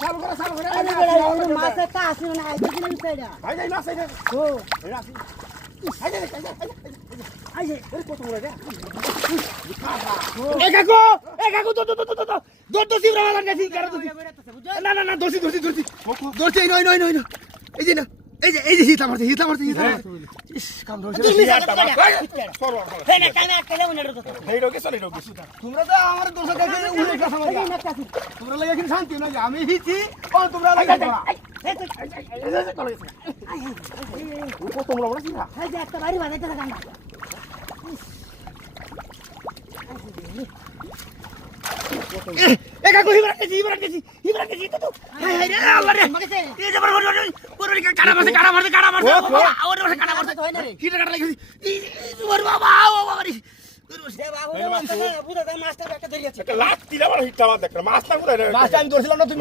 চালু করে আরে বেড়া মাছে তা আসি না আই দিন আমি কইরা ভাই যাই মাছ আইছে ও এই আসি আই যে ওরে কত বড় রে এ কাকু দো সিবরা মালান গেছি কারো দোষি না দোষি নই এই যে হিতা মারতে ইস কাম ধরছে তুমি সাথে সর হে না কানা কেলে উনি রে এই রোগে চলে রোগে তোমরা তো আমার দোষ দেখে উনি কথা বলে তোমরা লাগে কি শান্তি না আমি হিছি ও তোমরা লাগে করা কত বড় বড় সিরা এই যে একটা বাড়ি বানাইতে না কানা এ কাকু হিবরা গেছি তো হাই রে আল্লাহ রে এই যে বড় কাটা মারছে ওরে কাটা মারছে হয় না রে কি কাটা লাগি ওরে বাবা রে দে বাবু বুঝা মাছটা একটা ধরিয়াছে একটা লাত দিলা বড় হিটটা আমার দেখ মাছ না পুরো মাছটা আমি ধরছিলাম না তুমি